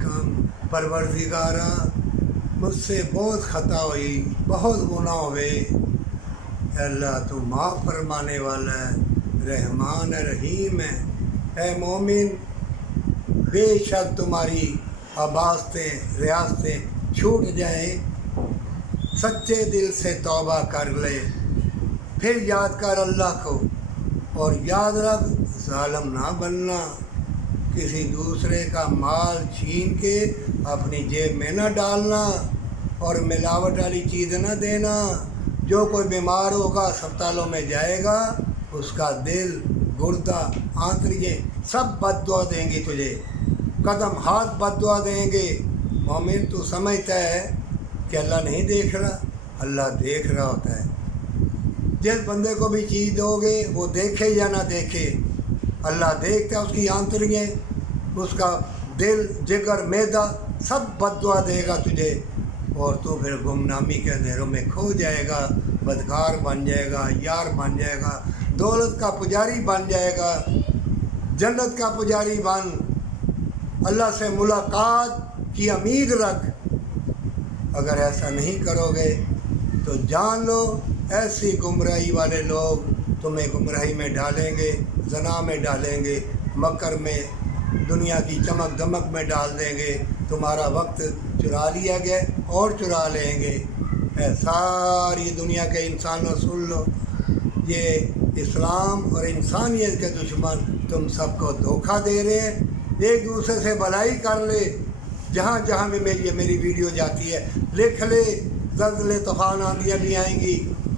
कम परवरदिगारा मुझसे बहुत ख़ता हुई, बहुत गुनाह हुए। अल्लाह तू माफ़ फरमाने वाला है, रहमान रहीम है। ए मोमिन, बेशक तुम्हारी आबास्तें रियासतें छूट जाएं, सच्चे दिल से तौबा कर ले, फिर याद कर अल्लाह को और याद रख ज़ालिम ना बनना। किसी दूसरे का माल छीन के अपनी जेब में न डालना और मिलावट वाली चीज़ न देना। जो कोई बीमार होगा अस्पतालों में जाएगा, उसका दिल, गुर्दा, आंतड़ियाँ सब बद्दुआ देंगी तुझे, कदम हाथ बद्दुआ देंगे। मोमिन, तू समझता है कि अल्लाह नहीं देख रहा? अल्लाह देख रहा होता है। जिस बंदे को भी चीज़ दोगे, वो देखे या ना देखे, अल्लाह देखता है। उसकी आंतड़ियाँ, उसका दिल, जिगर, मैदा सब बद्दुआ देगा तुझे और तू फिर गुमनामी के अंधेरों में खो जाएगा, बदकार बन जाएगा, यार बन जाएगा, दौलत का पुजारी बन जाएगा, जन्नत का पुजारी बन, अल्लाह से मुलाकात की उम्मीद रख। अगर ऐसा नहीं करोगे तो जान लो ऐसी गुमराही वाले लोग तुम्हें गुमराही में डालेंगे, ज़ना में डालेंगे, मकर में, दुनिया की चमक दमक में डाल देंगे। तुम्हारा वक्त चुरा लिया गया और चुरा लेंगे। सारी दुनिया के इंसानों सुन लो, ये इस्लाम और इंसानियत के दुश्मन तुम सबको धोखा दे रहे हैं। एक दूसरे से भलाई कर ले। जहाँ जहाँ भी मेरी वीडियो जाती है, लिख ले, ज़लज़ले, तूफ़ान, आंधियाँ भी आएंगी,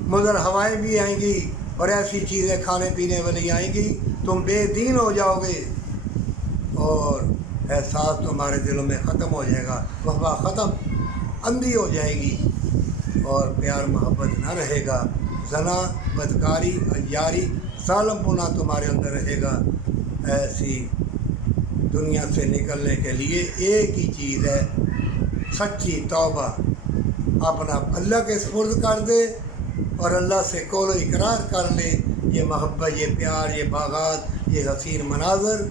मगर हवाएं भी आएंगी और ऐसी चीज़ें खाने पीने वाली आएंगी, तुम बेदीन हो जाओगे और एहसास तुम्हारे दिलों में ख़त्म हो जाएगा, वफ़ा ख़त्म, अंधी हो जाएगी और प्यार मोहब्बत ना रहेगा। ज़ना, बदकारी, अय्यारी, ज़ालिमपना तुम्हारे अंदर रहेगा। ऐसी दुनिया से निकलने के लिए एक ही चीज़ है, सच्ची तौबा। अपना अल्लाह के सुपुर्द कर दे और अल्लाह से कौलो इकरार कर ले, ये मोहब्बत, ये प्यार, ये बागात, ये हसीन मनाज़र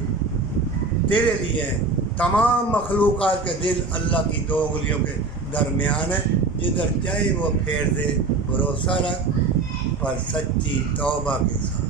तेरे लिए है। तमाम मखलूक़ात के दिल अल्लाह की दो उंगलियों के दरमियान है, जिधर चाहे वो फेर दे, भरोसा रख पर सच्ची तौबा के साथ।